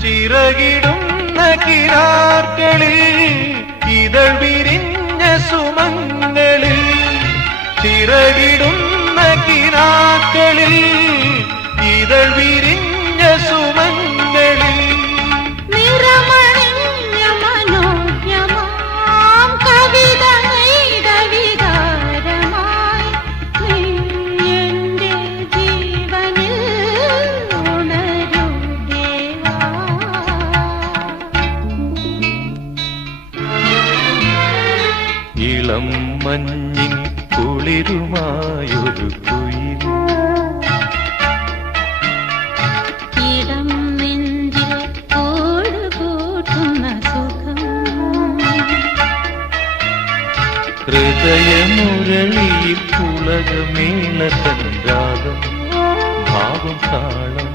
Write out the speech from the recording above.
ചിറകിടുന്ന കിനാക്കളിൽ ഇതൾ വിരിഞ്ഞ സുമങ്ങളിൽ ചിറകിടുന്ന കിനാക്കളിൽ ഇതൾ വിരിഞ്ഞ സുമങ്ങളിൽ ഇളം മഞ്ഞിൻ കുളിരുമായൊരു കുയിൽ ഇടം നെഞ്ചിൽ കൂടുകൂട്ടുന്ന സുഖം ഹൃദയമുരളിയിൽ പുളകമേള തൻ രാഗം ഭാവം താളം